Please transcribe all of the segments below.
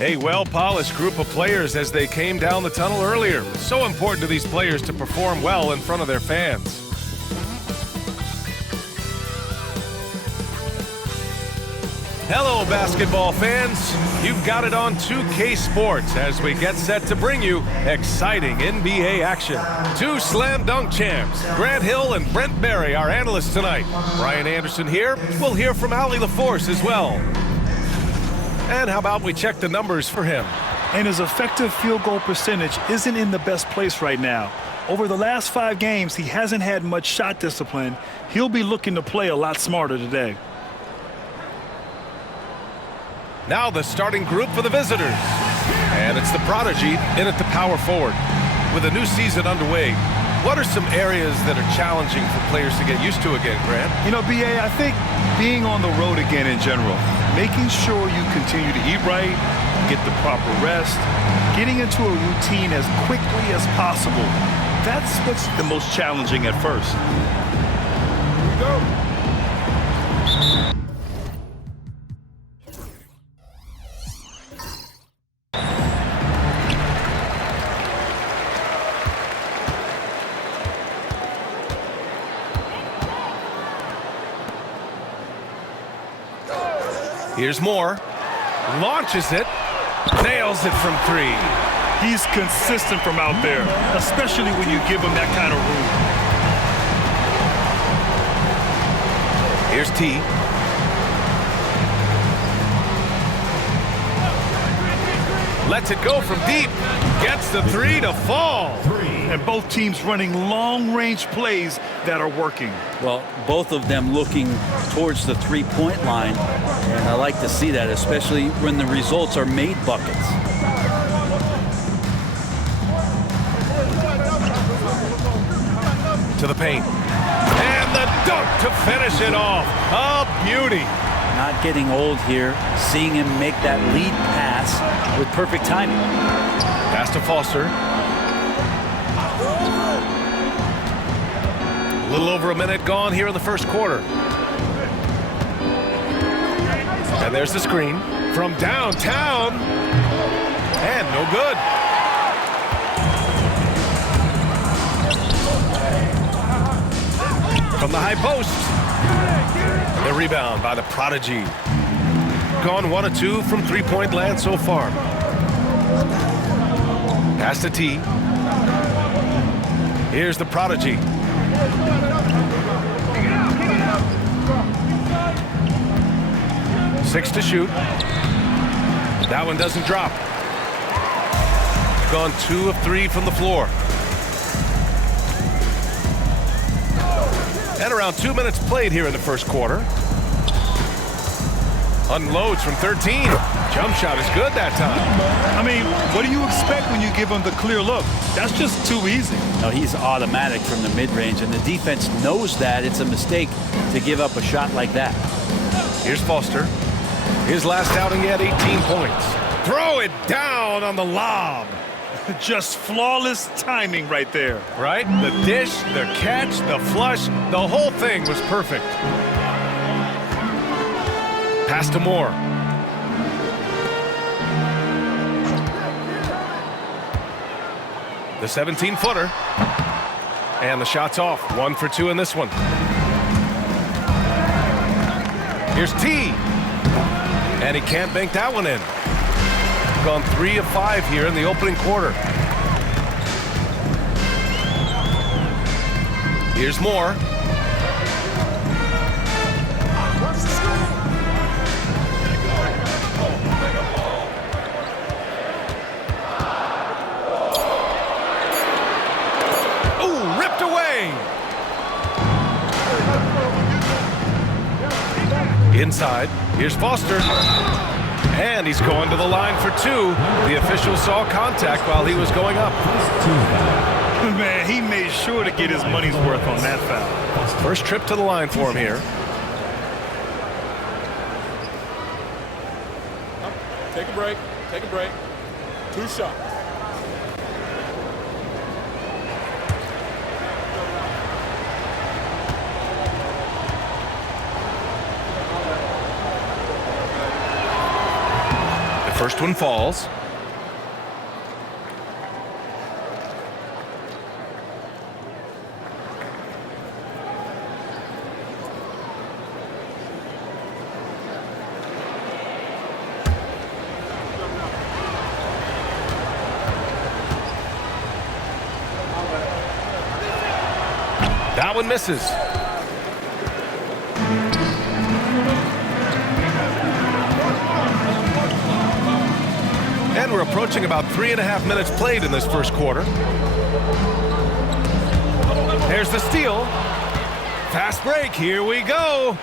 A well-polished group of players as they came down the tunnel earlier. So important to these players to perform well in front of their fans. Hello, basketball fans. You've got it on 2K Sports as we get set to bring you exciting NBA action. Two slam dunk champs, Grant Hill and Brent Barry, our analysts tonight. Brian Anderson here. We'll hear from Allie LaForce as well. And how about we check the numbers for him? And his effective field goal percentage isn't in the best place right now. Over the last 5 games, he hasn't had much shot discipline. He'll be looking to play a lot smarter today. Now the starting group for the visitors. And it's the prodigy in at the power forward. With a new season underway, what are some areas that are challenging for players to get used to again, Grant? You know, B.A., I think being on the road again in general, making sure you continue to eat right, get the proper rest, getting into a routine as quickly as possible. That's what's the most challenging at first. Here we go. Here's Moore. Launches it. Nails it from 3. He's consistent from out there, especially when you give him that kind of room. Here's T. Lets it go from deep. Gets the 3 to fall. And both teams running long-range plays that are working. Well, both of them looking towards the three-point line, and I like to see that, especially when the results are made buckets. To the paint. And the dunk to finish it off. A beauty. Not getting old here, seeing him make that lead pass with perfect timing. Pass to Foster. A little over a minute gone here in the first quarter. And there's the screen from downtown. And no good. From the high post. The rebound by the prodigy. Gone 1 of 2 from three-point land so far. Pass to T. Here's the prodigy. Six to shoot. That one doesn't drop. Gone 2 of 3 from the floor. And around 2 minutes played here in the first quarter. Unloads from 13. Jump shot is good that time. I mean, what do you expect when you give him the clear look? That's just too easy. No, he's automatic from the mid-range, and the defense knows that it's a mistake to give up a shot like that. Here's Foster. His last outing, he had 18 points. Throw it down on the lob. Just flawless timing right there. Right? The dish, the catch, the flush, the whole thing was perfect. Pass to Moore. The 17-footer. And the shot's off. 1 for 2 in this one. Here's T. And he can't bank that one in. Gone 3 of 5 here in the opening quarter. Here's Moore. Ooh, ripped away. Inside. Here's Foster. And he's going to the line for 2. The official saw contact while he was going up. Man, he made sure to get his money's worth on that foul. First trip to the line for him here. Take a break. Take a break. 2 shots. First one falls. That one misses. And we're approaching about 3.5 minutes played in this first quarter. There's the steal. Fast break. Here we go.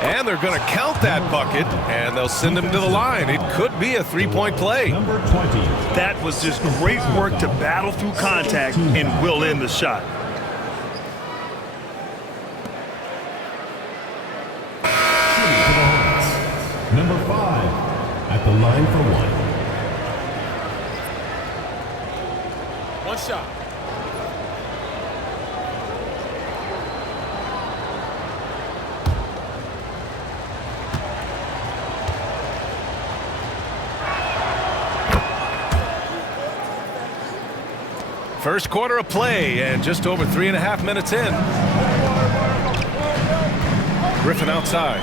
And they're going to count that bucket, and they'll send him to the line. It could be a three-point play. Number 20. That was just great work to battle through contact and will in the shot. Number 5 at the line for one. One shot. First quarter of play and just over 3.5 minutes in. Griffin outside.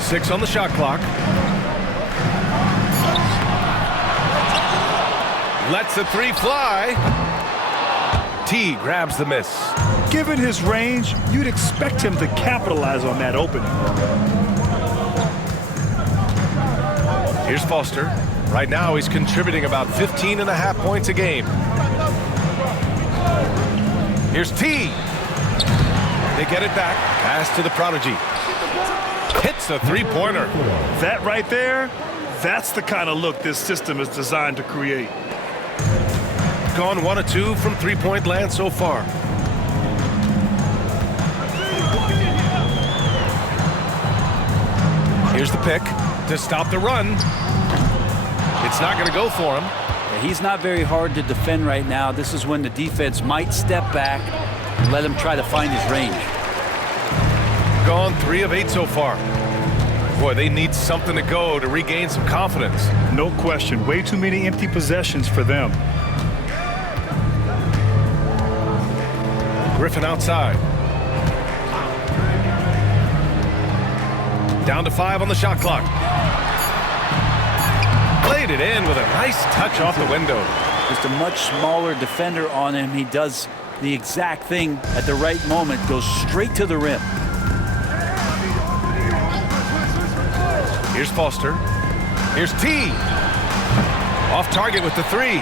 Six on the shot clock. Lets the three fly. T grabs the miss. Given his range, you'd expect him to capitalize on that opening. Here's Foster. Right now he's contributing about 15.5 points a game. Here's T. They get it back. Pass to the prodigy. Hits the three-pointer. That right there, that's the kind of look this system is designed to create. Gone 1 of 2 from three-point land so far. Here's the pick to stop the run. It's not going to go for him. Yeah, he's not very hard to defend right now. This is when the defense might step back and let him try to find his range. Gone 3 of 8 so far. Boy, they need something to go to regain some confidence. No question. Way too many empty possessions for them. Griffin outside. Down to 5 on the shot clock. Played it in with a nice touch off the window. Just a much smaller defender on him. He does the exact thing at the right moment. Goes straight to the rim. Here's Foster. Here's T. Off target with the three.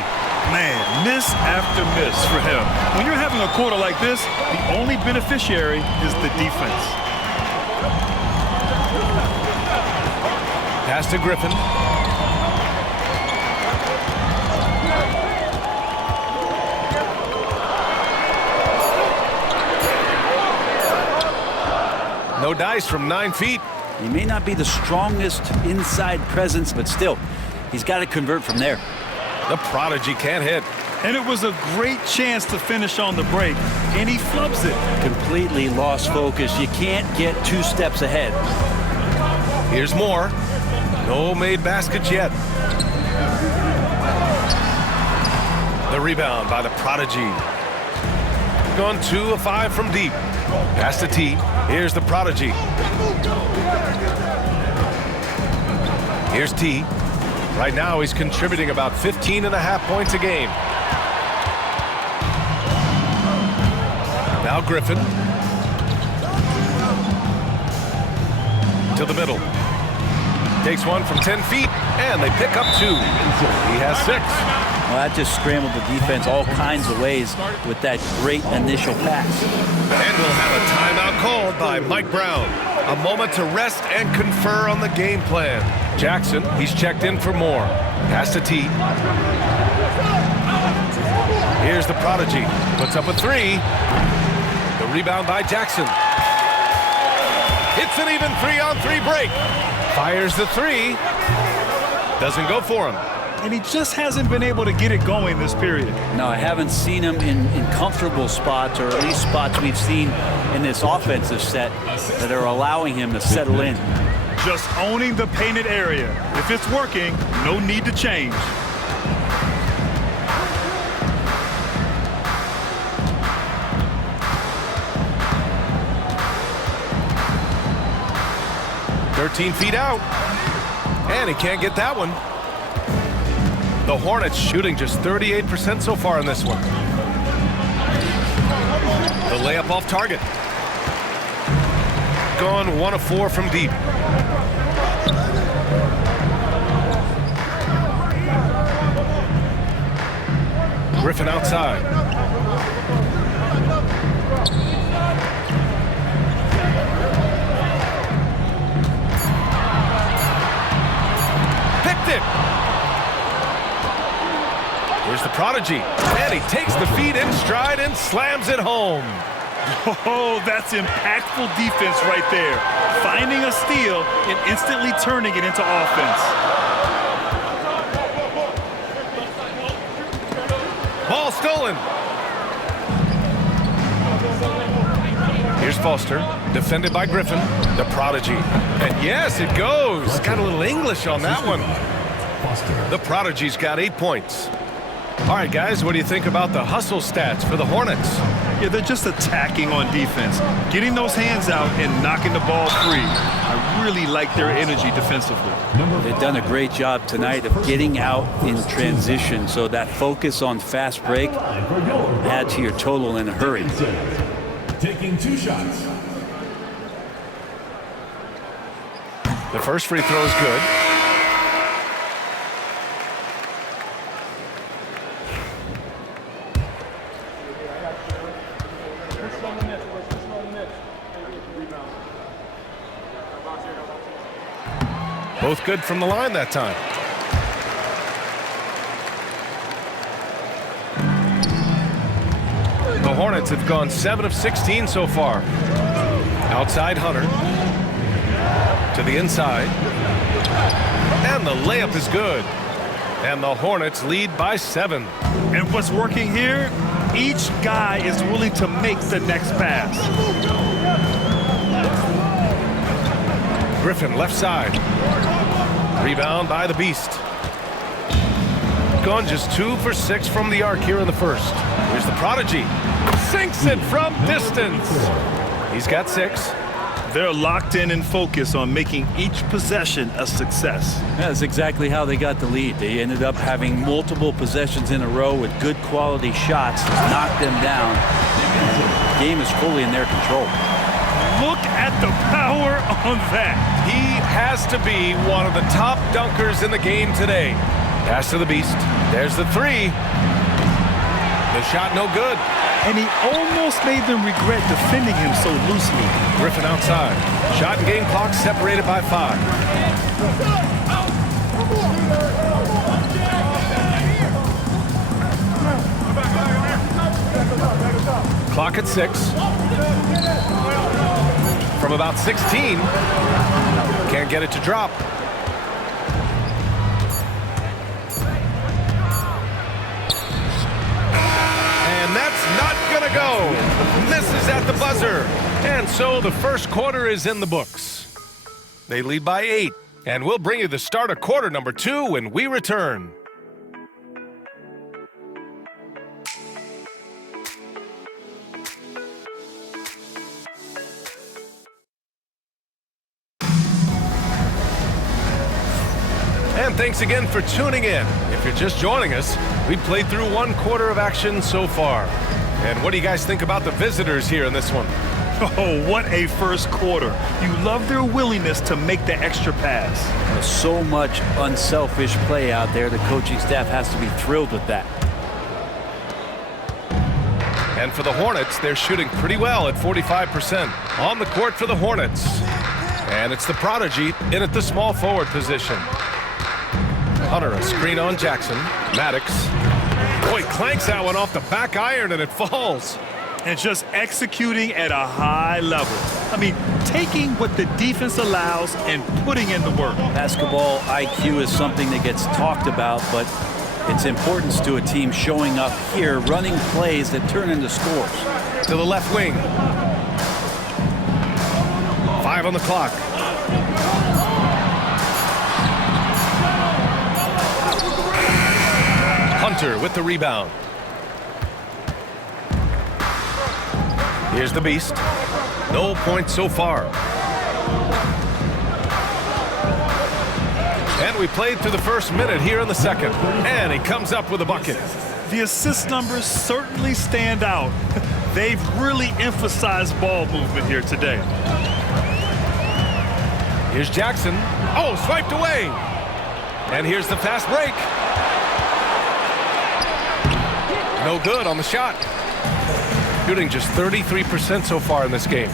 Man, miss after miss for him. When you're having a quarter like this, the only beneficiary is the defense. Pass to Griffin. No dice from 9 feet. He may not be the strongest inside presence, but still, he's got to convert from there. The prodigy can't hit. And it was a great chance to finish on the break, and he flubs it. Completely lost focus. You can't get 2 steps ahead. Here's more. No made baskets yet. The rebound by the prodigy. Gone 2 of 5 from deep. Pass to T. Here's the prodigy. Here's T. Right now he's contributing about 15.5 points a game. Now Griffin. To the middle. Takes one from 10 feet, and they pick up 2. He has 6. Well, that just scrambled the defense all kinds of ways with that great initial pass. And we'll have a timeout called by Mike Brown. A moment to rest and confer on the game plan. Jackson, he's checked in for more. Pass to T. Here's the prodigy. Puts up a 3. The rebound by Jackson. It's an even 3-on-3 break. Fires the 3. Doesn't go for him. and he just hasn't been able to get it going this period. No, I haven't seen him in comfortable spots, or at least spots we've seen in this offensive set that are allowing him to settle in. Just owning the painted area. If it's working, no need to change. "13 feet out." And he can't get that one. The Hornets shooting just 38% so far in this one. The layup off target. Gone 1 of 4 from deep. Griffin outside. Picked it. Here's the prodigy, and he takes the feed in stride and slams it home. Oh, that's impactful defense right there. Finding a steal and instantly turning it into offense. Ball stolen. Here's Foster, defended by Griffin, the prodigy. And yes, it goes. Got a little English on that one. The prodigy's got 8 points. All right, guys, what do you think about the hustle stats for the Hornets? Yeah, they're just attacking on defense, getting those hands out and knocking the ball free. I really like their energy defensively. They've done a great job tonight of getting out in transition, so that focus on fast break add to your total in a hurry. Taking 2 shots. The first free throw is good. Both good from the line that time. The Hornets have gone 7 of 16 so far. Outside Hunter. To the inside. And the layup is good. And the Hornets lead by 7. And what's working here? Each guy is willing to make the next pass. Griffin left side. Rebound by the Beast. Gone just 2 for 6 from the arc here in the first. Here's the prodigy. Sinks it from distance. He's got 6. They're locked in and focused on making each possession a success. That's exactly how they got the lead. They ended up having multiple possessions in a row with good quality shots, knocked them down. The game is fully in their control. Look at the power on that. He has to be one of the top dunkers in the game today. Pass to the Beast. There's the 3. The shot no good. And he almost made them regret defending him so loosely. Griffin outside. Shot and game clock separated by 5. Clock at 6. From about 16. Can't get it to drop. And that's not gonna go. Misses at the buzzer. And so the first quarter is in the books. They lead by 8. And we'll bring you the start of quarter number 2 when we return. And thanks again for tuning in. If you're just joining us, we've played through 1 quarter of action so far. And what do you guys think about the visitors here in this one? Oh, what a first quarter. You love their willingness to make the extra pass. There's so much unselfish play out there. The coaching staff has to be thrilled with that. And for the Hornets, they're shooting pretty well at 45%. On the court for the Hornets. And it's the prodigy in at the small forward position. Hunter, a screen on Jackson. Maddox. Boy, clanks that one off the back iron and it falls. And just executing at a high level. I mean, taking what the defense allows and putting in the work. Basketball IQ is something that gets talked about, but its importance to a team showing up here, running plays that turn into scores. To the left wing. 5 on the clock. Hunter with the rebound. Here's the beast. No points so far. And we played through the first minute here in the second. And he comes up with a bucket. The assist numbers certainly stand out. They've really emphasized ball movement here today. Here's Jackson. Oh, swiped away. And here's the fast break. No good on the shot. Shooting just 33% so far in this game.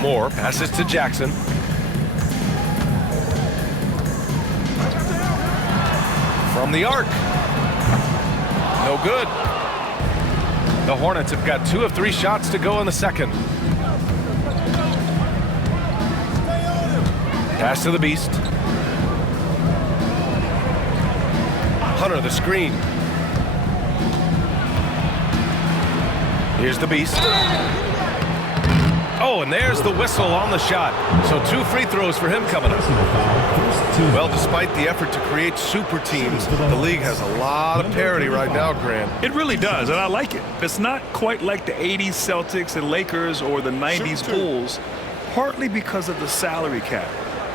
Moore passes to Jackson. From the arc. No good. The Hornets have got 2 of 3 shots to go in the second. Pass to the beast. Hunter the screen. Here's the beast. Oh, and there's the whistle on the shot. So 2 free throws for him coming up. Well, despite the effort to create super teams, the league has a lot of parity right now, Grant. It really does, and I like it. It's not quite like the 80s Celtics and Lakers or the 90s Bulls, partly because of the salary cap.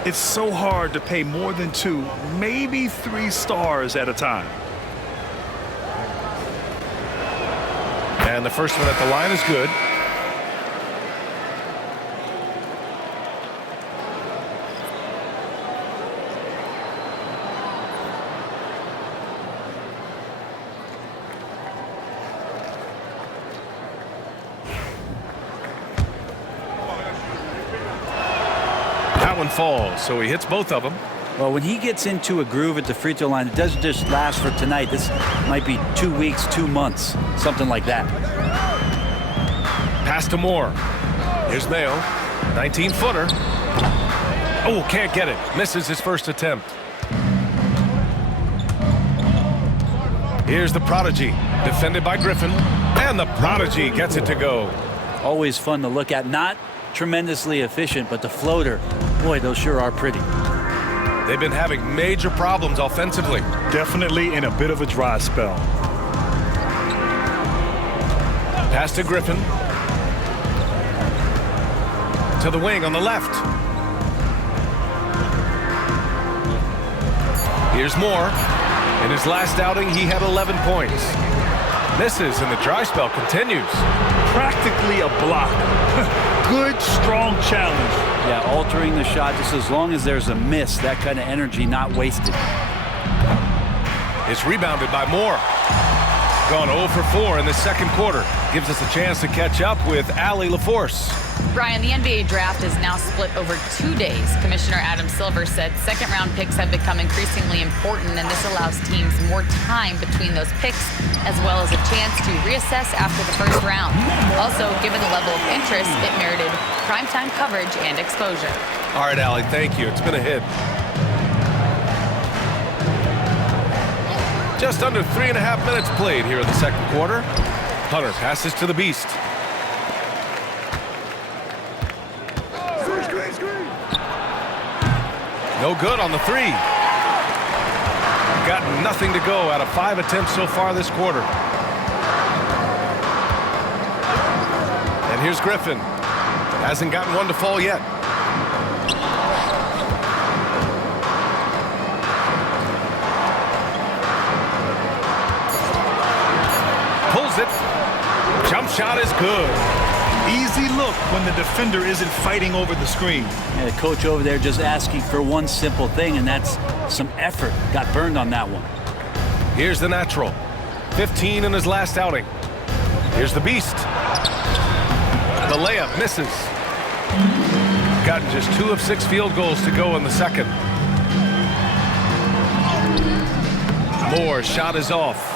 It's so hard to pay more than 2, maybe 3 stars at a time. And the first one at the line is good. That one falls, so he hits both of them. Well, when he gets into a groove at the free throw line, it doesn't just last for tonight. This might be 2 weeks, 2 months, something like that. Pass to Moore. Here's Mayo. 19-footer. Oh, can't get it. Misses his first attempt. Here's the Prodigy. Defended by Griffin. And the Prodigy gets it to go. Always fun to look at. Not tremendously efficient, but the floater, boy, those sure are pretty. They've been having major problems offensively. Definitely in a bit of a dry spell. Pass to Griffin. To the wing on the left. Here's Moore. In his last outing, he had 11 points. Misses, and the dry spell continues. Practically a block. Good, strong challenge. Yeah, altering the shot just as long as there's a miss, that kind of energy not wasted. It's rebounded by Moore. Gone 0 for 4 in the second quarter. Gives us a chance to catch up with Allie LaForce. Brian, the NBA draft is now split over 2 days. Commissioner Adam Silver said second-round picks have become increasingly important, and this allows teams more time between those picks, as well as a chance to reassess after the first round. Also, given the level of interest, it merited primetime coverage and exposure. All right, Allie, thank you. It's been a hit. Just under 3.5 minutes played here in the second quarter. Hunter passes to the beast. No good on the 3. Got nothing to go out of 5 attempts so far this quarter. And here's Griffin. Hasn't gotten one to fall yet. Pulls it. Jump shot is good. Easy look when the defender isn't fighting over the screen. And the coach over there just asking for one simple thing, and that's some effort. Got burned on that one. Here's the natural. 15 in his last outing. Here's the beast. The layup misses. Gotten just 2 of 6 field goals to go in the second. Moore shot is off.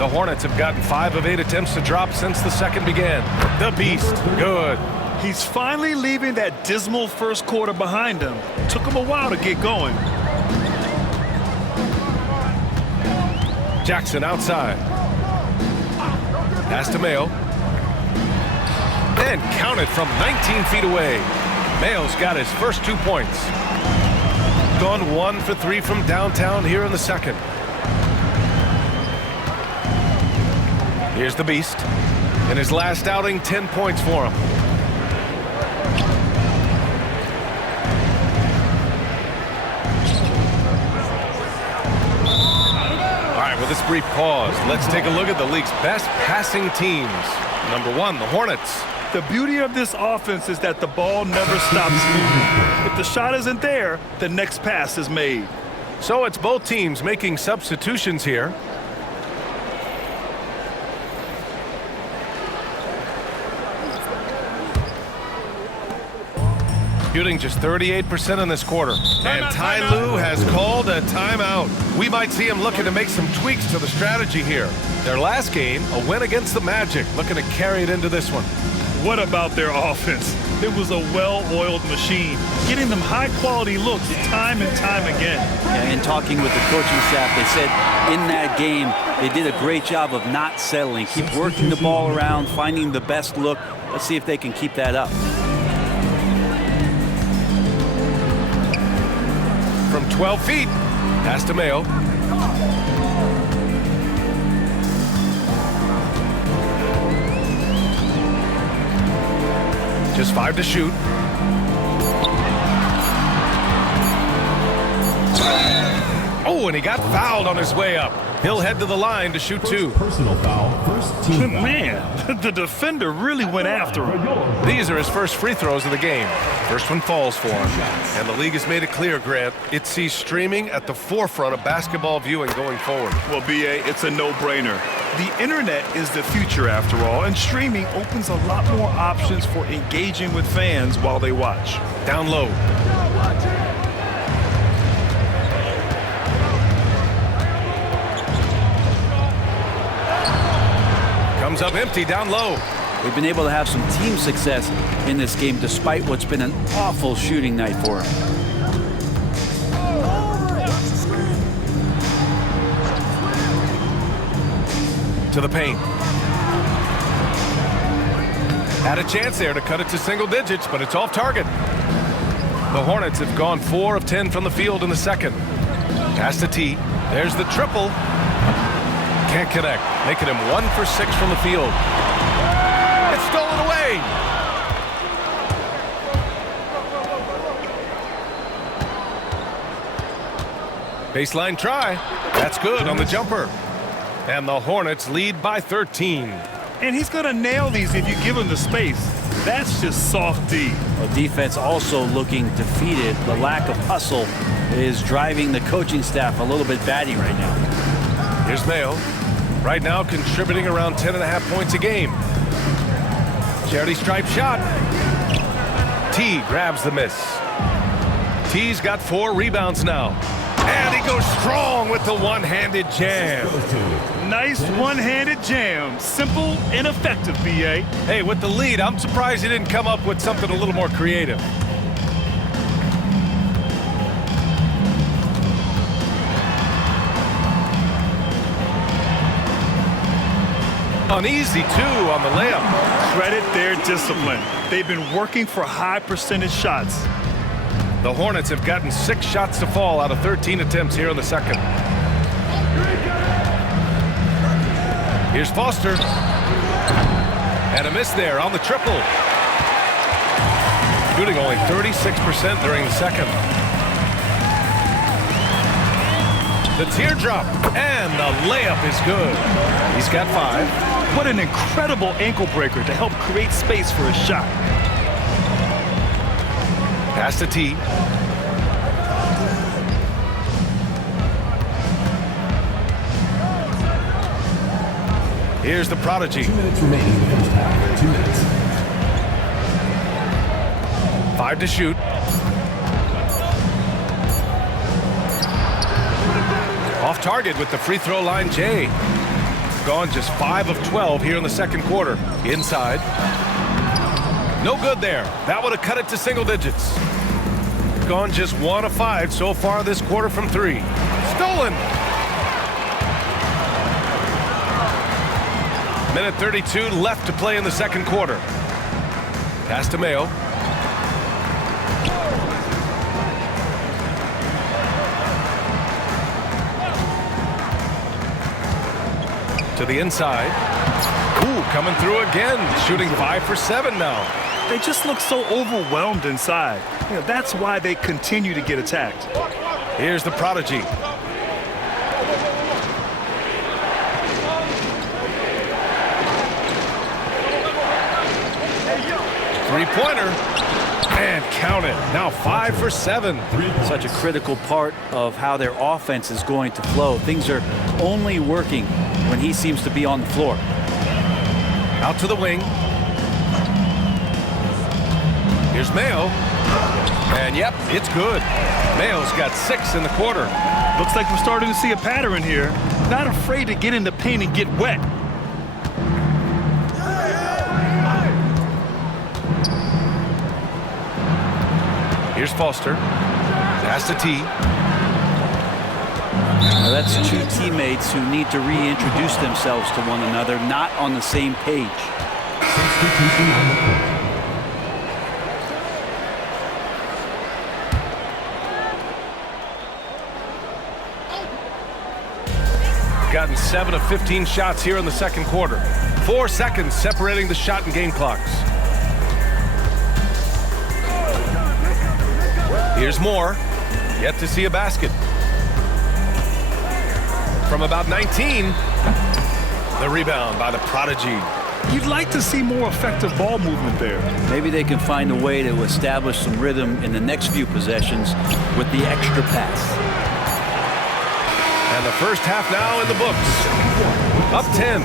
The Hornets have gotten 5 of 8 attempts to drop since the second began. The Beast, good. He's finally leaving that dismal first quarter behind him. Took him a while to get going. Jackson outside. Pass to Mayo. And counted from 19 feet away. Mayo's got his first 2 points. Gone 1 for 3 from downtown here in the second. Here's the Beast. In his last outing, 10 points for him. All right, with this brief pause, let's take a look at the league's best passing teams. Number 1, the Hornets. The beauty of this offense is that the ball never stops moving. If the shot isn't there, the next pass is made. So it's both teams making substitutions here. Shooting just 38% in this quarter. And Ty Lue has called a timeout. We might see him looking to make some tweaks to the strategy here. Their last game, a win against the Magic, looking to carry it into this one. What about their offense? It was a well-oiled machine, getting them high-quality looks time and time again. Yeah, in talking with the coaching staff, they said in that game they did a great job of not settling. Keep working the ball around, finding the best look. Let's see if they can keep that up. From 12 feet, pass to Mayo. Just 5 to shoot. Oh, and he got fouled on his way up. He'll head to the line to shoot 2. Personal foul, first team foul. Man, the defender really went after him. These are his first free throws of the game. First one falls for him. And the league has made it clear, Grant, it sees streaming at the forefront of basketball viewing going forward. Well, B.A., it's a no-brainer. The internet is the future after all, and streaming opens a lot more options for engaging with fans while they watch. Down low. Comes up empty down low. We've been able to have some team success in this game despite what's been an awful shooting night for him. To the paint. Had a chance there to cut it to single digits, but it's off target. The Hornets have gone 4 of 10 from the field in the second. Pass to T. There's the triple. Can't connect, making him 1 for 6 from the field. It's stolen away. Baseline try. That's good on the jumper. And the Hornets lead by 13. And he's going to nail these if you give him the space. That's just soft D. Well, defense also looking defeated. The lack of hustle is driving the coaching staff a little bit batty right now. Here's Mayo. Right now contributing around 10.5 points a game. Charity stripe shot. T grabs the miss. T's got 4 rebounds now. And he goes strong with the one-handed jam. Nice one-handed jam. Simple and effective, B.A. Hey, with the lead, I'm surprised he didn't come up with something a little more creative. An easy 2 on the layup. Credit their discipline. They've been working for high percentage shots. The Hornets have gotten 6 shots to fall out of 13 attempts here in the second. Here's Foster. And a miss there on the triple. Shooting only 36% during the second. The teardrop, and the layup is good. He's got 5. What an incredible ankle breaker to help create space for a shot. Pass to T. Here's the prodigy. 2 minutes remaining in the first half. 2 minutes. 5 to shoot. Off target with the free throw line, Jay. gone just 5 of 12 here in the second quarter. Inside. No good there. That would have cut it to single digits. Gone just 1 of 5 so far this quarter from 3. Stolen. Minute 32 left to play in the second quarter. Pass to Mayo. To the inside. Ooh, coming through again. Shooting 5 for 7 now. They just look so overwhelmed inside. That's why they continue to get attacked. Here's the prodigy. Three-pointer. And count it. Now 5 for 7. Such a critical part of how their offense is going to flow. Things are only working when he seems to be on the floor. Out to the wing. Here's Mayo. And yep, it's good. Mayo's got 6 in the quarter. Looks like we're starting to see a pattern here. Not afraid to get in the paint and get wet. Here's Foster. Pass to T. Now that's two teammates who need to reintroduce themselves to one another, not on the same page. Gotten 7 of 15 shots here in the second quarter. 4 seconds separating the shot and game clocks. Here's Moore. Yet to see a basket. From about 19. The rebound by the prodigy. You'd like to see more effective ball movement there. Maybe they can find a way to establish some rhythm in the next few possessions with the extra pass. And the first half now in the books. Up 10.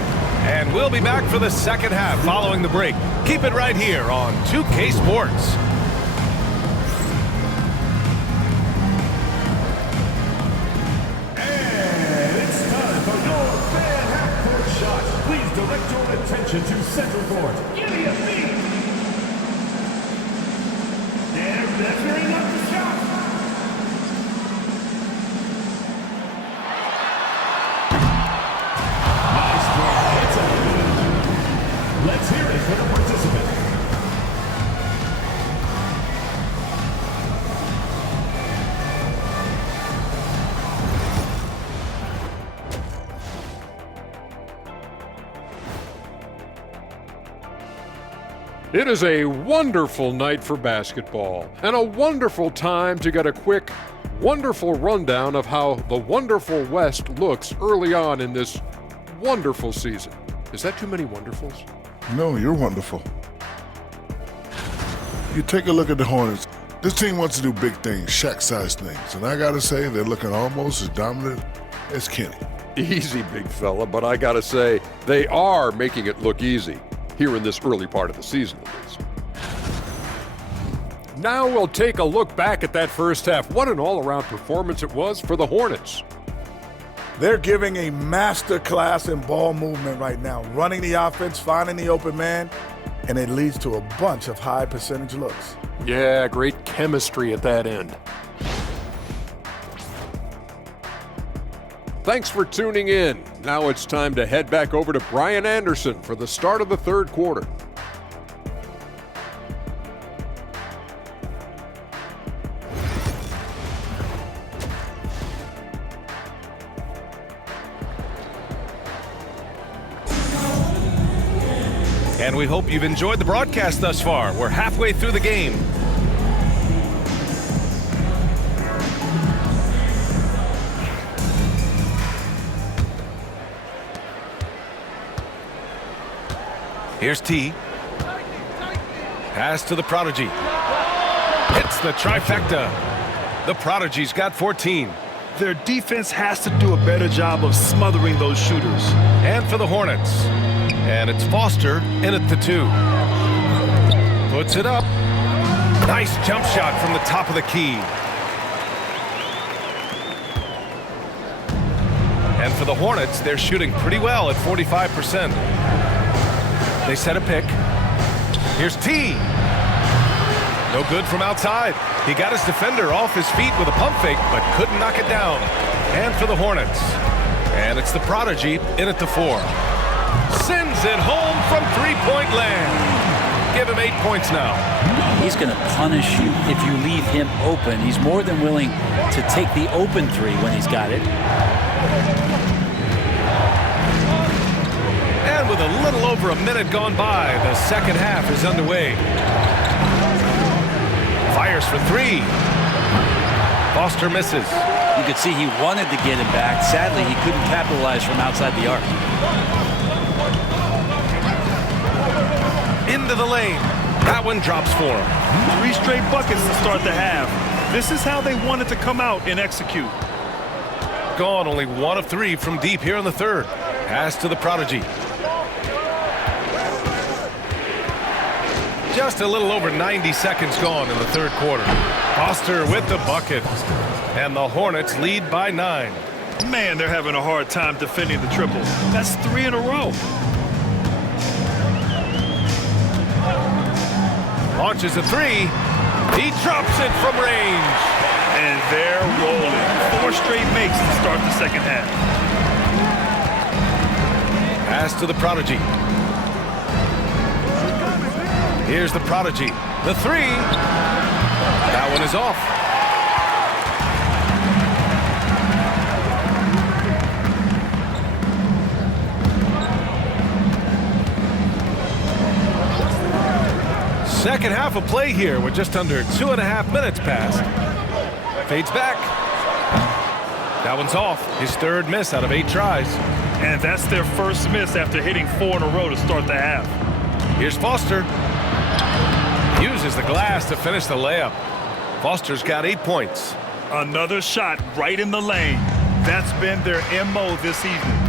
And we'll be back for the second half following the break. Keep it right here on 2K Sports. And it's time for your fan half-court shot. Please direct your attention to center court. Give me a beat. They're measuring up the shot. Nice throw. It's a good. Let's hear it for the participant. It is a wonderful night for basketball and a wonderful time to get a quick, wonderful rundown of how the wonderful West looks early on in this wonderful season. Is that too many wonderfuls? No, you're wonderful. You take a look at the Hornets. This team wants to do big things, Shaq-sized things, and I gotta say they're looking almost as dominant as Kenny. Easy, big fella, but I gotta say, they are making it look easy. Here in this early part of the season, at least. Now we'll take a look back at that first half. What an all-around performance it was for the Hornets. They're giving a master class in ball movement right now, running the offense, finding the open man, and it leads to a bunch of high percentage looks. Yeah, great chemistry at that end. Thanks for tuning in. Now it's time to head back over to Brian Anderson for the start of the third quarter. And we hope you've enjoyed the broadcast thus far. We're halfway through the game. Here's T. Pass to the prodigy. Hits the trifecta. The prodigy's got 14. Their defense has to do a better job of smothering those shooters. And for the Hornets. And it's Foster in at the 2. Puts it up. Nice jump shot from the top of the key. And for the Hornets, they're shooting pretty well at 45%. They set a pick. Here's T. No good from outside. He got his defender off his feet with a pump fake, but couldn't knock it down. And for the Hornets. And it's the Prodigy in at the 4. Sends it home from three-point land. Give him 8 points now. He's going to punish you if you leave him open. He's more than willing to take the open three when he's got it. And with a little over a minute gone by, the second half is underway. Fires for 3. Foster misses. You could see he wanted to get him back. Sadly, he couldn't capitalize from outside the arc. Into the lane. That one drops for him. 3 straight buckets to start the half. This is how they wanted to come out and execute. Gone only 1 of 3 from deep here in the third. Pass to the Prodigy. Just a little over 90 seconds gone in the third quarter. Foster with the bucket. And the Hornets lead by 9. Man, they're having a hard time defending the triple. That's 3 in a row. Launches a 3. He drops it from range. And they're rolling. 4 straight makes to start the second half. Pass to the Prodigy. Here's the Prodigy. The 3. That one is off. Second half of play here with just under 2.5 minutes passed. Fades back. That one's off. His third miss out of 8 tries. And that's their first miss after hitting 4 in a row to start the half. Here's Foster. Uses the glass to finish the layup. Foster's got 8 points. Another shot right in the lane. That's been their MO this evening.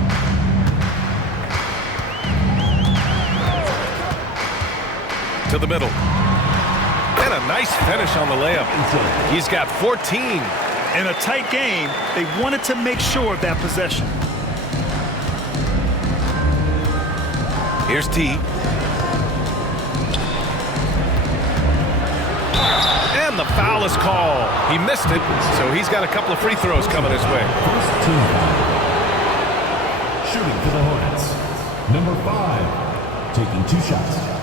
To the middle. And a nice finish on the layup. He's got 14. In a tight game, they wanted to make sure of that possession. Here's T. And the foul is called. He missed it, so he's got a couple of free throws coming his way. First team foul. Shooting for the Hornets. Number 5, taking 2 shots.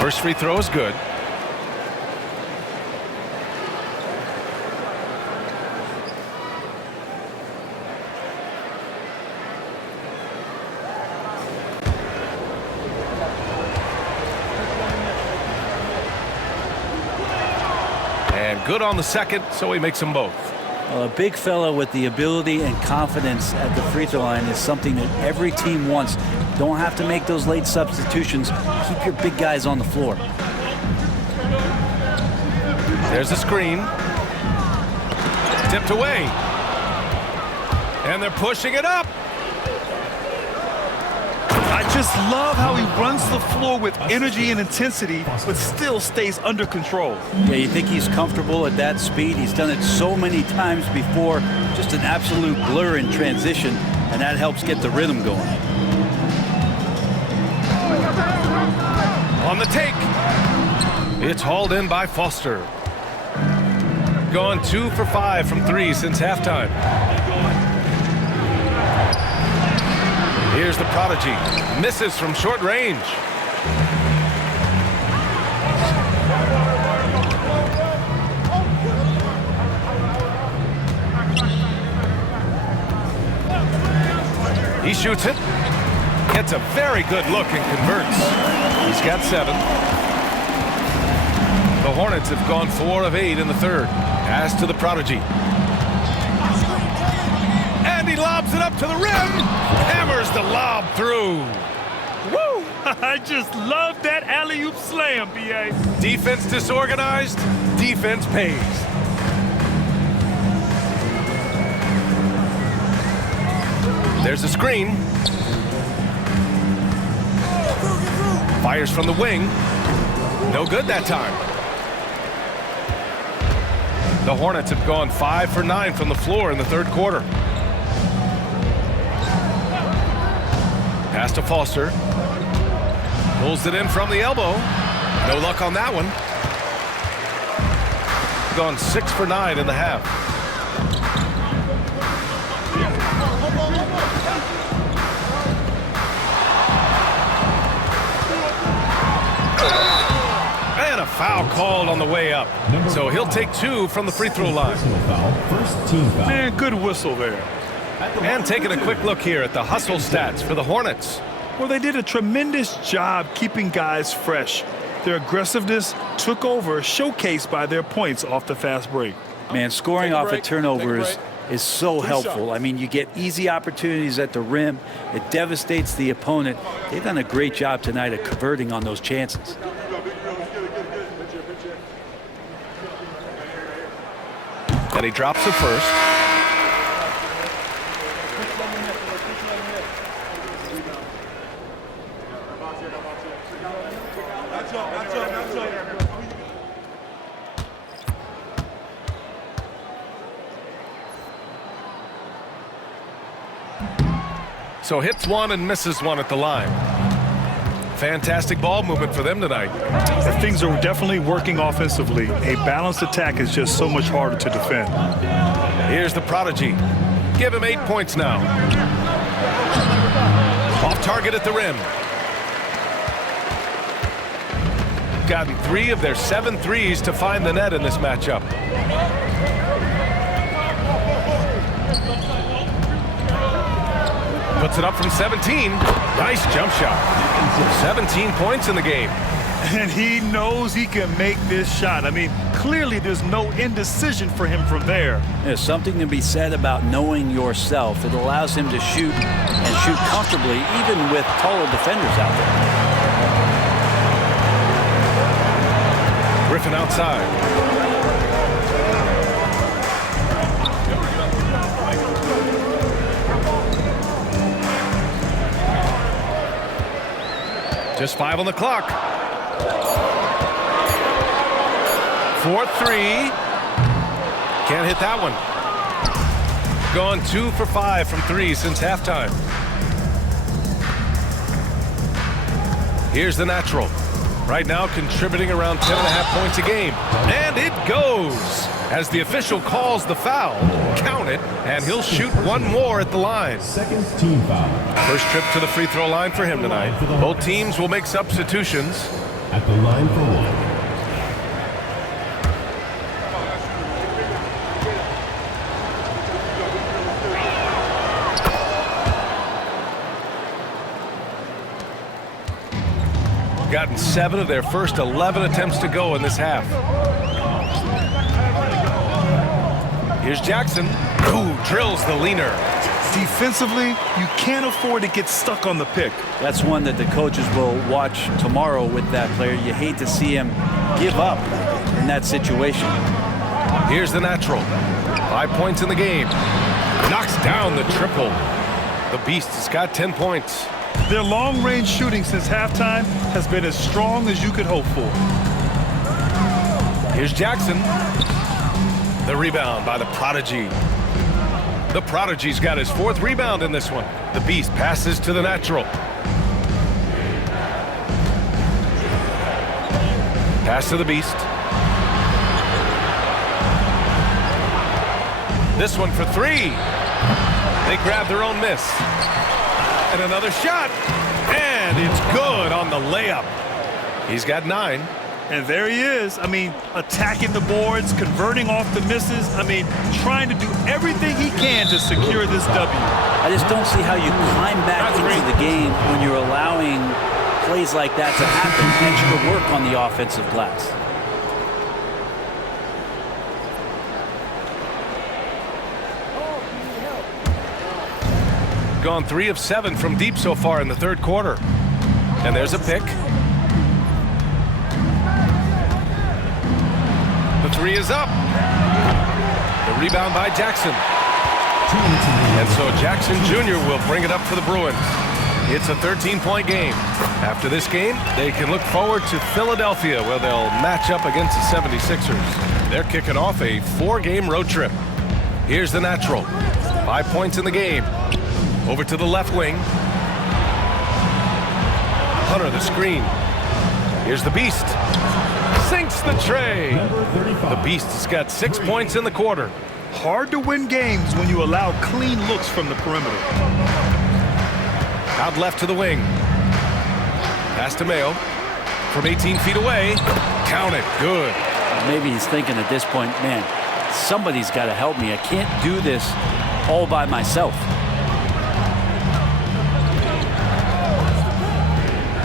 First free throw is good. And good on the second, so he makes them both. Well, a big fella with the ability and confidence at the free throw line is something that every team wants. Don't have to make those late substitutions. Keep your big guys on the floor. There's a screen. Tipped away. And they're pushing it up. I just love how he runs the floor with energy and intensity, but still stays under control. Yeah, you think he's comfortable at that speed? He's done it so many times before. Just an absolute blur in transition, and that helps get the rhythm going. On the take. It's hauled in by Foster. Gone 2 for 5 from 3 since halftime. Here's the Prodigy. Misses from short range. He shoots it. Gets a very good look and converts. He's got 7. The Hornets have gone 4 of 8 in the third. Pass to the Prodigy. And he lobs it up to the rim. Hammers the lob through. Woo! I just love that alley-oop slam, B.A. Defense disorganized. Defense pays. There's a screen. Fires from the wing. No good that time. The Hornets have gone 5 for 9 from the floor in the third quarter. Pass to Foster. Pulls it in from the elbow. No luck on that one. Gone 6 for 9 in the half. And a foul called on the way up. So he'll take 2 from the free throw line. Man, good whistle there. And taking a quick look here at the hustle stats for the Hornets. Well, they did a tremendous job keeping guys fresh. Their aggressiveness took over, showcased by their points off the fast break. Man, scoring off of turnovers is so helpful. I mean, you get easy opportunities at the rim. It devastates the opponent. They've done a great job tonight of converting on those chances. And he drops it first. So hits one and misses one at the line. Fantastic ball movement for them tonight. Things are definitely working offensively. A balanced attack is just so much harder to defend. Here's the prodigy. Give him 8 points now. Off target at the rim. Gotten 3 of their 7 threes to find the net in this matchup. Puts it up from 17. Nice jump shot. 17 points in the game. And he knows he can make this shot. I mean, clearly there's no indecision for him from there. There's something to be said about knowing yourself. It allows him to shoot and shoot comfortably, even with taller defenders out there. Griffin outside. Just 5 on the clock. 4-3. Can't hit that one. Gone 2 for 5 from 3 since halftime. Here's the natural. Right now contributing around 10.5 points a game. And it goes as the official calls the foul. Count it, and he'll shoot 1 more at the line. Second team foul. First trip to the free throw line for him tonight. Both teams will make substitutions. At the line for 1. Gotten 7 of their first 11 attempts to go in this half. Here's Jackson, who drills the leaner. Defensively, you can't afford to get stuck on the pick. That's one that the coaches will watch tomorrow with that player. You hate to see him give up in that situation. Here's the natural. 5 points in the game. Knocks down the triple. The Beast has got 10 points. Their long-range shooting since halftime has been as strong as you could hope for. Here's Jackson. The rebound by the Prodigy. The Prodigy's got his 4th rebound in this one. The Beast passes to the natural. Pass to the Beast. This one for 3. They grab their own miss. And another shot. And it's good on the layup. He's got 9. And there he is. I mean, attacking the boards, converting off the misses. I mean, trying to do everything he can to secure this W. I just don't see how you climb back into the game when you're allowing plays like that to happen. Extra work on the offensive glass. Gone 3 of 7 from deep so far in the third quarter. And there's a pick. The 3 is up. The rebound by Jackson. And so Jackson Jr. will bring it up for the Bruins. It's a 13-point game. After this game, they can look forward to Philadelphia, where they'll match up against the 76ers. They're kicking off a 4-game road trip. Here's the natural. 5 points in the game. Over to the left wing. Hunter the screen. Here's the Beast. Sinks the tray. The Beast has got 6 points in the quarter. Hard to win games when you allow clean looks from the perimeter. Out left to the wing. Pass to Mayo. From 18 feet away. Count it. Good. Maybe he's thinking at this point, man, somebody's got to help me. I can't do this all by myself.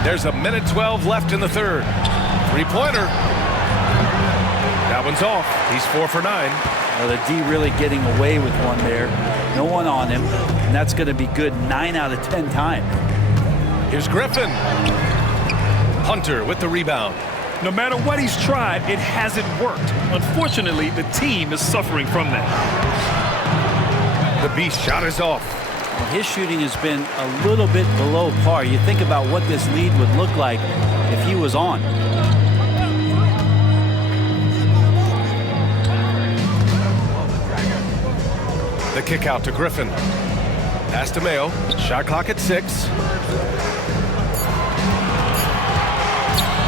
There's a minute 12 left in the third. Three-pointer. That one's off. He's 4 for 9. Well, the D really getting away with one there. No one on him, and that's going to be good 9 out of 10 times. Here's Griffin. Hunter with the rebound. No matter what he's tried, it hasn't worked. Unfortunately, the team is suffering from that. The Beast shot is off. Well, his shooting has been a little bit below par. You think about what this lead would look like if he was on. The kick out to Griffin. Pass to Mayo. Shot clock at 6.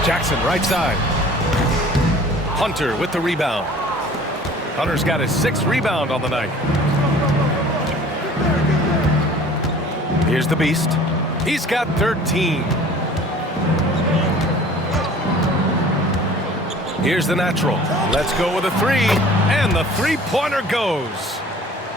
Jackson right side. Hunter with the rebound. Hunter's got his 6th rebound on the night. Here's the Beast. He's got 13. Here's the natural. Let's go with a 3. And the three-pointer goes.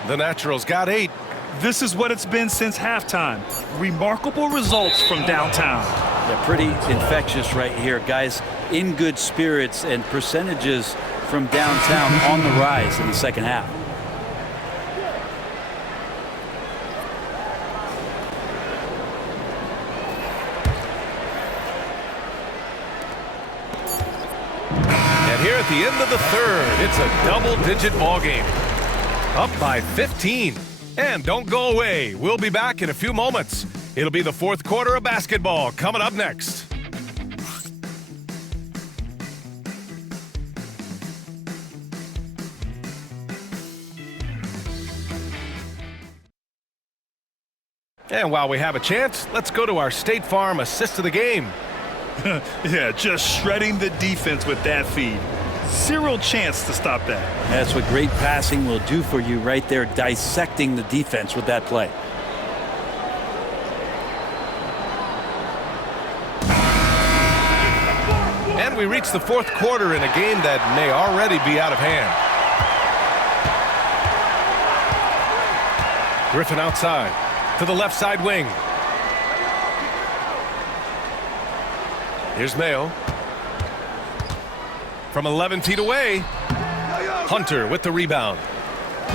The natural's got 8. This is what it's been since halftime. Remarkable results from downtown. Yeah, pretty infectious right here. Guys in good spirits, and percentages from downtown on the rise in the second half. And here at the end of the third, it's a double-digit ball game. Up by 15. And don't go away. We'll be back in a few moments. It'll be the fourth quarter of basketball coming up next. And while we have a chance, let's go to our State Farm assist of the game. Yeah, just shredding the defense with that feed. Zero chance to stop that. That's what great passing will do for you right there, dissecting the defense with that play. And we reach the fourth quarter in a game that may already be out of hand. Griffin outside to the left side wing. Here's Mayo. From 11 feet away, Hunter with the rebound.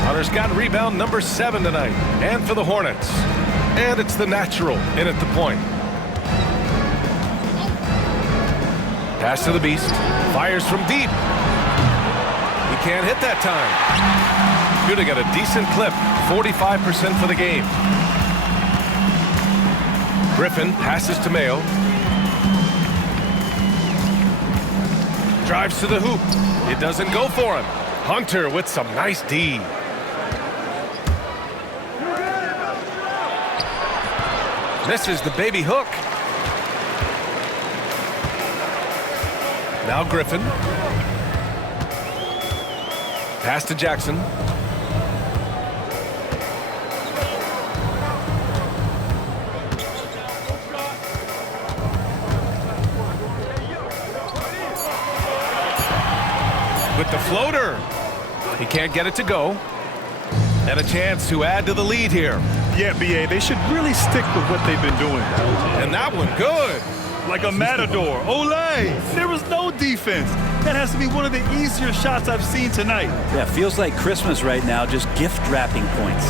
Hunter's got rebound number 7 tonight, and for the Hornets. And it's the natural in at the point. Pass to the Beast. Fires from deep. He can't hit that time. Could have got a decent clip. 45% for the game. Griffin passes to Mayo. Drives to the hoop. It doesn't go for him. Hunter with some nice D. Misses the baby hook. Now Griffin. Pass to Jackson. With the floater. He can't get it to go. And a chance to add to the lead here. Yeah, BA, they should really stick with what they've been doing. And that one good. Like a matador. Olay! There was no defense. That has to be one of the easier shots I've seen tonight. Yeah, feels like Christmas right now, just gift wrapping points.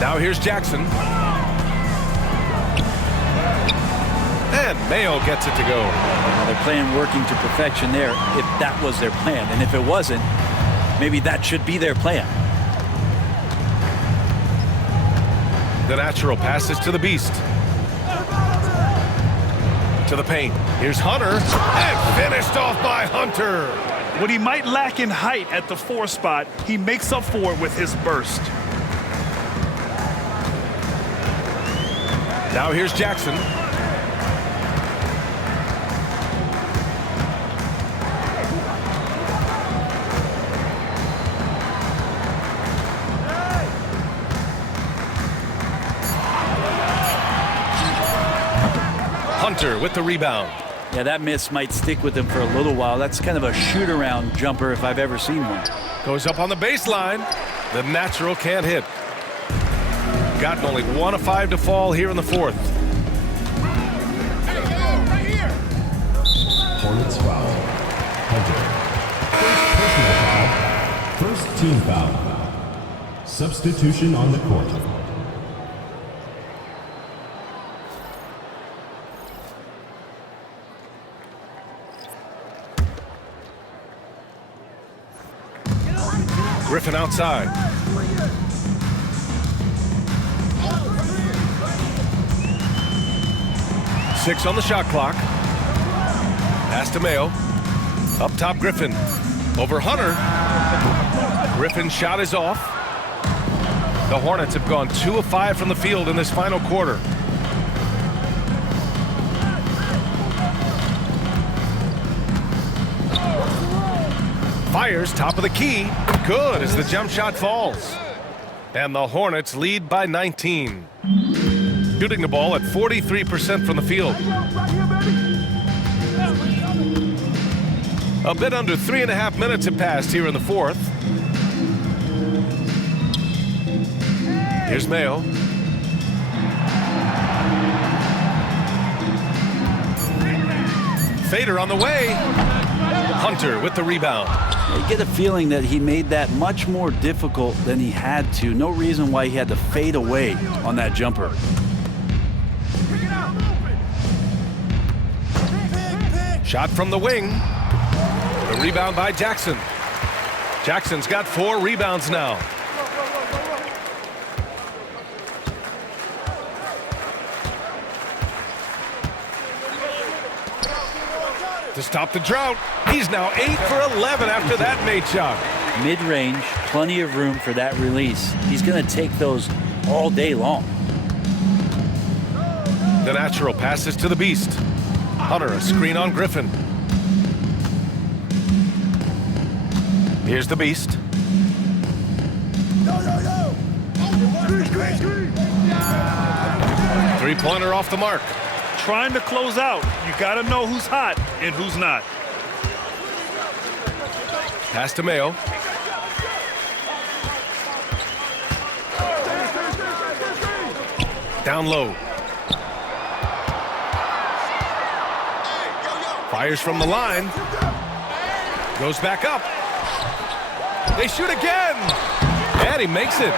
Now here's Jackson. And Mayo gets it to go. Well, they're playing working to perfection there, if that was their plan. And if it wasn't, maybe that should be their plan. The natural passes to the Beast. To the paint. Here's Hunter. And finished off by Hunter. What he might lack in height at the 4 spot, he makes up for it with his burst. Now here's Jackson. Hunter with the rebound. Yeah, that miss might stick with him for a little while. That's kind of a shoot-around jumper if I've ever seen one. Goes up on the baseline. The natural can't hit. Gotten only 1 of 5 to fall here in the 4th. Hornets foul. Hunter. First personal foul. First team foul. Substitution on the court. Griffin outside. Six on the shot clock. Pass to Mayo. Up top, Griffin. Over Hunter. Griffin's shot is off. The Hornets have gone 2 of 5 from the field in this final quarter. Fires top of the key. Good as the jump shot falls. And the Hornets lead by 19. Shooting the ball at 43% from the field. A bit under 3.5 minutes have passed here in the 4th. Here's Mayo. Fader on the way. Hunter with the rebound. You get a feeling that he made that much more difficult than he had to. No reason why he had to fade away on that jumper. Shot from the wing. The rebound by Jackson. Jackson's got 4 rebounds now. To stop the drought, he's now 8 for 11 after that made shot. Mid-range, plenty of room for that release. He's going to take those all day long. The natural passes to the beast. Hunter, a screen on Griffin. Here's the beast. Three-pointer off the mark. Trying to close out. You got to know who's hot and who's not. Pass to Mayo. Down low. Fires from the line. Goes back up. They shoot again. And he makes it.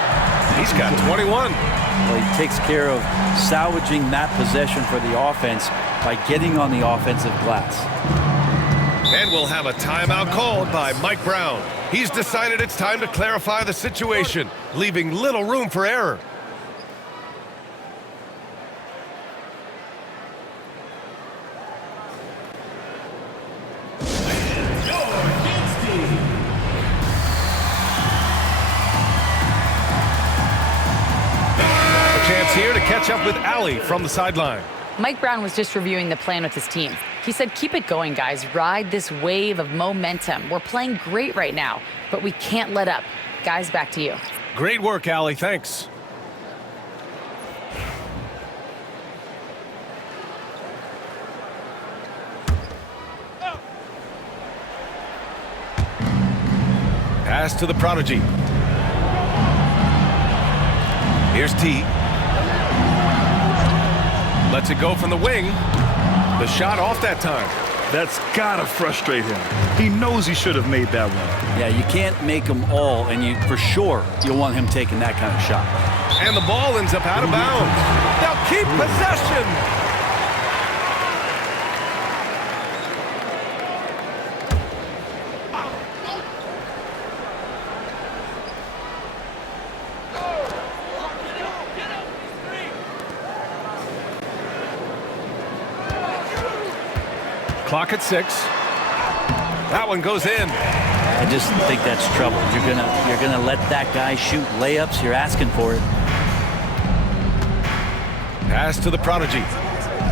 He's got 21. Well, he takes care of salvaging that possession for the offense by getting on the offensive glass. And we'll have a timeout called by Mike Brown. He's decided it's time to clarify the situation, leaving little room for error. Here to catch up with Allie from the sideline. Mike Brown was just reviewing the plan with his team. He said, keep it going, guys. Ride this wave of momentum. We're playing great right now, but we can't let up. Guys, back to you. Great work, Allie. Thanks. Pass to the prodigy. Here's T. Lets it go from the wing. The shot off that time. That's gotta frustrate him. He knows he should have made that one. Yeah, you can't make them all, and you for sure you'll want him taking that kind of shot. And the ball ends up out of bounds. They'll keep possession. Clock at 6. That one goes in. I just think that's trouble. You're gonna let that guy shoot layups. You're asking for it. Pass to the prodigy.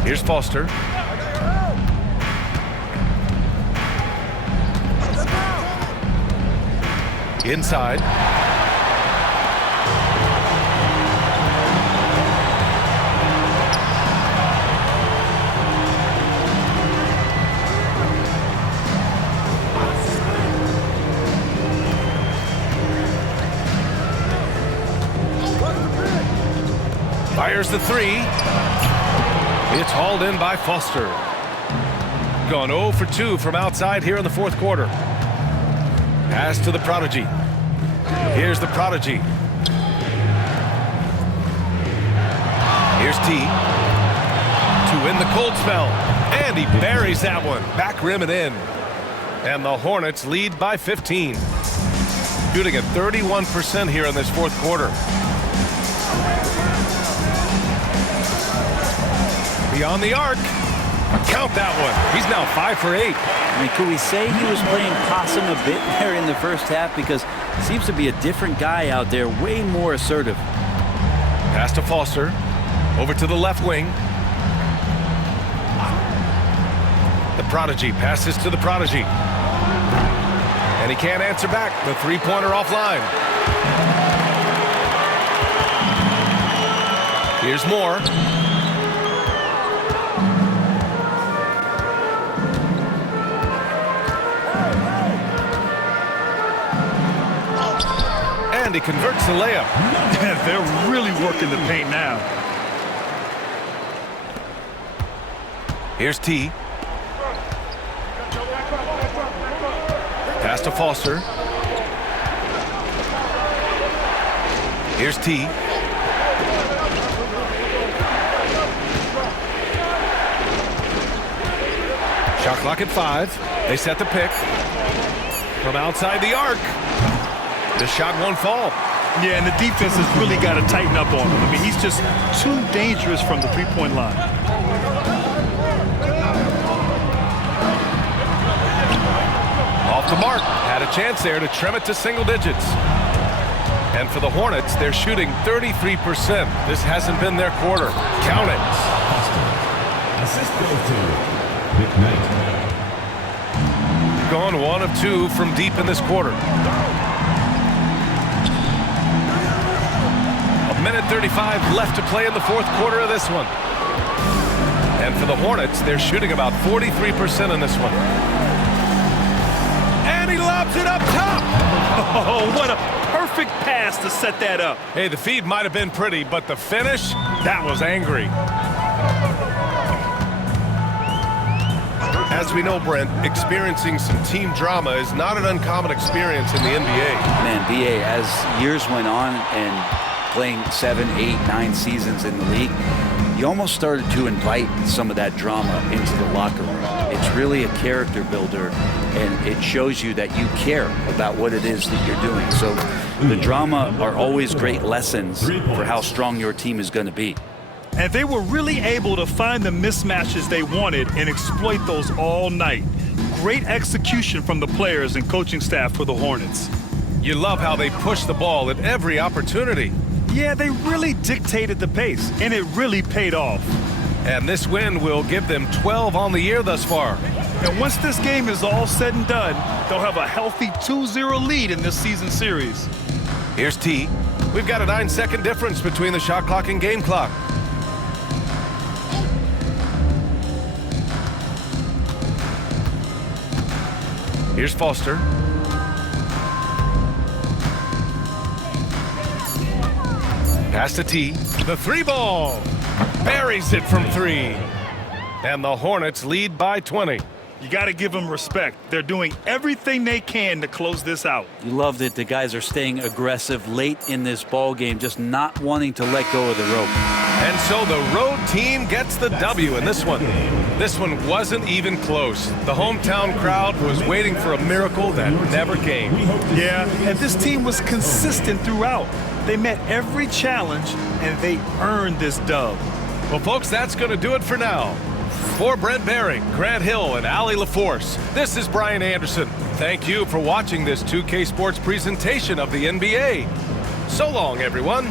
Here's Foster. Inside. Fires the 3. It's hauled in by Foster. Gone 0 for 2 from outside here in the fourth quarter. Pass to the prodigy. Here's the prodigy. Here's T. To win the cold spell. And he buries that one. Back rim and in. And the Hornets lead by 15. Shooting at 31% here in this fourth quarter. Beyond the arc. Count that one. He's now 5 for 8. I mean, could we say he was playing possum a bit there in the first half? Because it seems to be a different guy out there, way more assertive. Pass to Foster. Over to the left wing. The prodigy passes to the prodigy. And he can't answer back. The three-pointer offline. Here's more. And he converts the layup. They're really working the paint now. Here's T. Pass to Foster. Here's T. Shot clock at 5. They set the pick. From outside the arc. The shot won't fall. Yeah, and the defense has really got to tighten up on him. I mean, he's just too dangerous from the three-point line. Off the mark. Had a chance there to trim it to single digits. And for the Hornets, they're shooting 33%. This hasn't been their quarter. Count it. Assist goes to McKnight. Gone 1 of 2 from deep in this quarter. Minute 35 left to play in the fourth quarter of this one. And for the Hornets, they're shooting about 43% in this one. And he lobs it up top. Oh, what a perfect pass to set that up. Hey, the feed might have been pretty, but the finish, that was angry. As we know, Brent, experiencing some team drama is not an uncommon experience in the NBA. Man, BA, as years went on and playing 7, 8, 9 seasons in the league, you almost started to invite some of that drama into the locker room. It's really a character builder, and it shows you that you care about what it is that you're doing. So the drama are always great lessons for how strong your team is going to be. And they were really able to find the mismatches they wanted and exploit those all night. Great execution from the players and coaching staff for the Hornets. You love how they push the ball at every opportunity. Yeah, they really dictated the pace, and it really paid off. And this win will give them 12 on the year thus far. And once this game is all said and done, they'll have a healthy 2-0 lead in this season series. Here's T. We've got a 9-second difference between the shot clock and game clock. Here's Foster. Pass to T. The 3-ball. Buries it from 3. And the Hornets lead by 20. You got to give them respect. They're doing everything they can to close this out. You love that the guys are staying aggressive late in this ball game, just not wanting to let go of the rope. And so the road team gets the W in this one. This one wasn't even close. The hometown crowd was waiting for a miracle that never came. Yeah, and this team was consistent throughout. They met every challenge, and they earned this dub. Well, folks, that's going to do it for now. For Brent Behring, Grant Hill, and Allie LaForce, this is Brian Anderson. Thank you for watching this 2K Sports presentation of the NBA. So long, everyone.